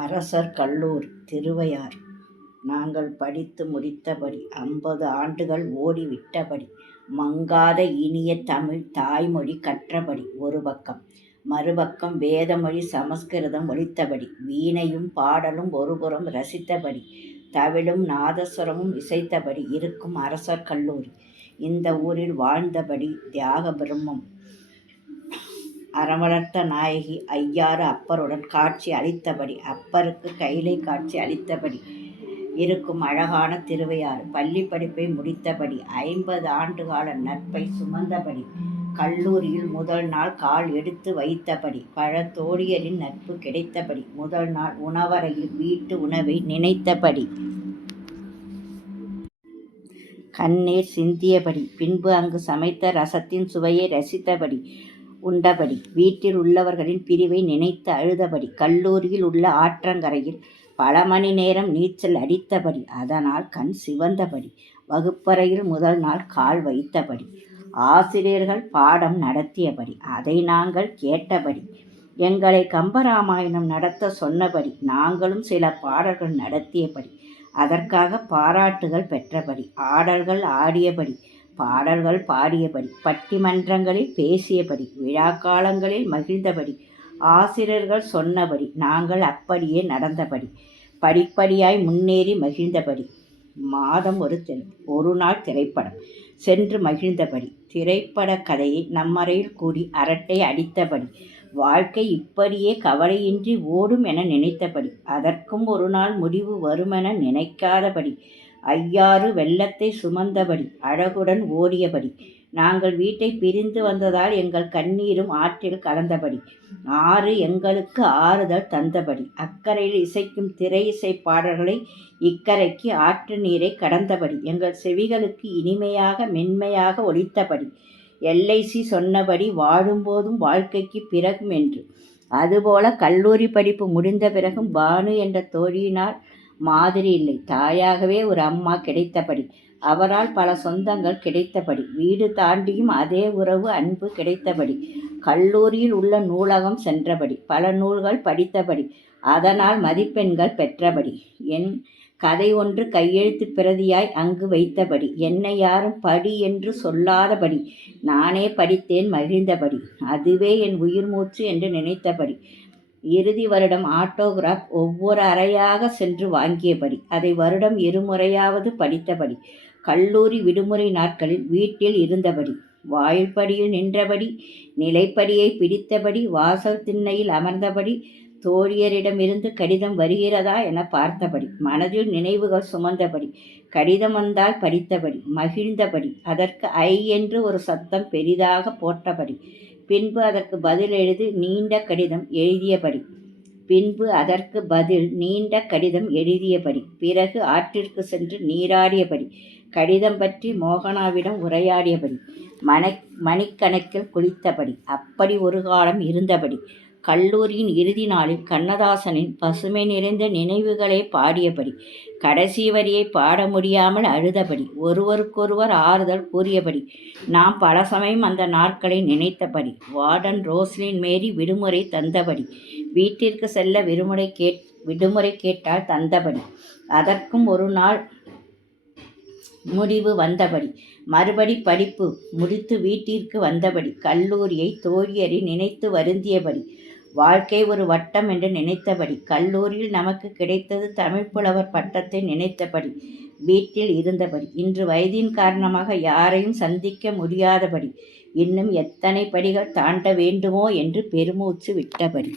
அரசர் கல்லூர் திருவையார் நாங்கள் படித்து முடித்தபடி ஐம்பது ஆண்டுகள் ஓடிவிட்டபடி மங்காத இனிய தமிழ் தாய்மொழி கற்றபடி ஒரு பக்கம். மறுபக்கம் வேதமொழி சமஸ்கிருதம் ஒழித்தபடி வீணையும் பாடலும் ஒருபுறம் ரசித்தபடி தவிழும் நாதஸ்வரமும் இசைத்தபடி இருக்கும் அரசர் கல்லூரி. இந்த ஊரில் வாழ்ந்தபடி தியாக பிரம்மம் அறவளர்த்த நாயகி ஐயாறு அப்பருடன் காட்சி அளித்தபடி அப்பருக்கு கைலை காட்சி அளித்தபடி இருக்கும் அழகான திருவையாறு பள்ளி படிப்பை முடித்தபடி ஐம்பது ஆண்டுகால நட்பை சுமந்தபடி கல்லூரியில் முதல் நாள் கால் எடுத்து வைத்தபடி பல தோழியரின் நட்பு கிடைத்தபடி முதல் நாள் உணவறையில் வீட்டு உணவை நினைத்தபடி கண்ணீர் சிந்தியபடி பின்பு அங்கு சமைத்த ரசத்தின் சுவையை ரசித்தபடி உண்டபடி வீட்டில் உள்ளவர்களின் பிரிவை நினைத்து அழுதபடி கல்லூரியில் உள்ள ஆற்றங்கரையில் பல மணி நேரம் நீச்சல் அடித்தபடி அதனால் கண் சிவந்தபடி வகுப்பறையில் முதல் நாள் கால் வைத்தபடி ஆசிரியர்கள் பாடம் நடத்தியபடி அதை நாங்கள் கேட்டபடி எங்களை கம்பராமாயணம் நடத்த சொன்னபடி நாங்களும் சில பாடல்கள் நடத்தியபடி அதற்காக பாராட்டுகள் பெற்றபடி ஆடல்கள் ஆடியபடி பாடல்கள் பாடியபடி பட்டிமன்றங்களில் பேசியபடி விழாக்காலங்களில் மகிழ்ந்தபடி ஆசிரியர்கள் சொன்னபடி நாங்கள் அப்படியே நடந்தபடி படிப்படியாய் முன்னேறி மகிழ்ந்தபடி. மாதம் ஒரு ஒரு நாள் திரைப்படம். சென்று மகிழ்ந்தபடி திரைப்பட கதையை நம்மறையில் கூறி அரட்டை அடித்தபடி வாழ்க்கை இப்படியே கவலையின்றி ஓடும் என நினைத்தபடி அதற்கும் ஒரு நாள் முடிவு வருமென நினைக்காதபடி ஐயாறு வெள்ளத்தை சுமந்தபடி அழகுடன் ஓடியபடி நாங்கள் வீட்டை பிரிந்து வந்ததால் எங்கள் கண்ணீரும் ஆற்றில் கலந்தபடி ஆறு எங்களுக்கு ஆறுதல் தந்தபடி அக்கறையில் இசைக்கும் திரை இசை பாடல்களை இக்கரைக்கு ஆற்று நீரை கடந்தபடி எங்கள் செவிகளுக்கு இனிமையாக மென்மையாக ஒலித்தபடி எல்ஐசி சொன்னபடி வாழும்போதும் வாழ்க்கைக்கு பிறகும் என்று. அதுபோல கல்லூரி படிப்பு முடிந்த பிறகும் பானு என்ற தோழியினால் மாதிரி இல்லை. தாயாகவே ஒரு அம்மா கிடைத்தபடி. அவரால் பல சொந்தங்கள் கிடைத்தபடி. வீடு தாண்டியும் அதே உறவு அன்பு கிடைத்தபடி. கல்லூரியில் உள்ள நூலகம் சென்றபடி. பல நூல்கள் படித்தபடி. அதனால் மதிப்பெண்கள் பெற்றபடி. என் கதை ஒன்று கையெழுத்து பிரதியாய் அங்கு வைத்தபடி. என்னை யாரும் படி என்று சொல்லாதபடி. நானே படித்தேன் மகிழ்ந்தபடி. அதுவே என் உயிர் மூச்சு என்று நினைத்தபடி. இறுதி வருடம் ஆட்டோகிராஃப் ஒவ்வொரு அறையாக சென்று வாங்கியபடி அதை வருடம் இருமுறையாவது படித்தபடி கல்லூரி விடுமுறை நாட்களில் வீட்டில் இருந்தபடி வாயில்படியில் நின்றபடி நிலைப்படியை பிடித்தபடி வாசல் திண்ணையில் அமர்ந்தபடி தோழியரிடமிருந்து கடிதம் வருகிறதா என பார்த்தபடி மனதில் நினைவுகள் சுமந்தபடி கடிதம் வந்தால் படித்தபடி மகிழ்ந்தபடி அதற்கு ஐ என்று ஒரு சத்தம் பெரிதாக போட்டபடி பின்பு அதற்கு பதில் எழுதி நீண்ட கடிதம் எழுதியபடி. பின்பு அதற்கு பதில் நீண்ட கடிதம் எழுதியபடி. பிறகு ஆற்றிற்கு சென்று நீராடியபடி. கடிதம் பற்றி மோகனாவிடம் உரையாடியபடி. மன மணிக்கணக்கில் குளித்தபடி. அப்படி ஒரு காலம் இருந்தபடி. கல்லூரியின் இறுதி நாளில் கண்ணதாசனின் பசுமை நிறைந்த நினைவுகளை பாடியபடி கடைசி வரியை பாட முடியாமல் அழுதபடி ஒருவருக்கொருவர் ஆறுதல் கூறியபடி நாம் பல சமயம் அந்த நாட்களை நினைத்தபடி வார்டன் ரோஸ்லின் மேரி விடுமுறை தந்தபடி வீட்டிற்கு செல்ல விடுமுறை கேட் விடுமுறை கேட்டால் தந்தபடி அதற்கும் ஒரு நாள் முடிவு வந்தபடி மறுபடி படிப்பு முடித்து வீட்டிற்கு வந்தபடி கல்லூரியை தோழியறி நினைத்து வருந்தியபடி வாழ்க்கை ஒரு வட்டம் என்று நினைத்தபடி கல்லூரியில் நமக்கு கிடைத்தது தமிழ் புலவர் பட்டத்தை நினைத்தபடி வீட்டில் இருந்தபடி இன்று வயதின் காரணமாக யாரையும் சந்திக்க முடியாதபடி இன்னும் எத்தனை படிகள் தாண்ட வேண்டுமோ என்று பெருமூச்சு விட்டபடி.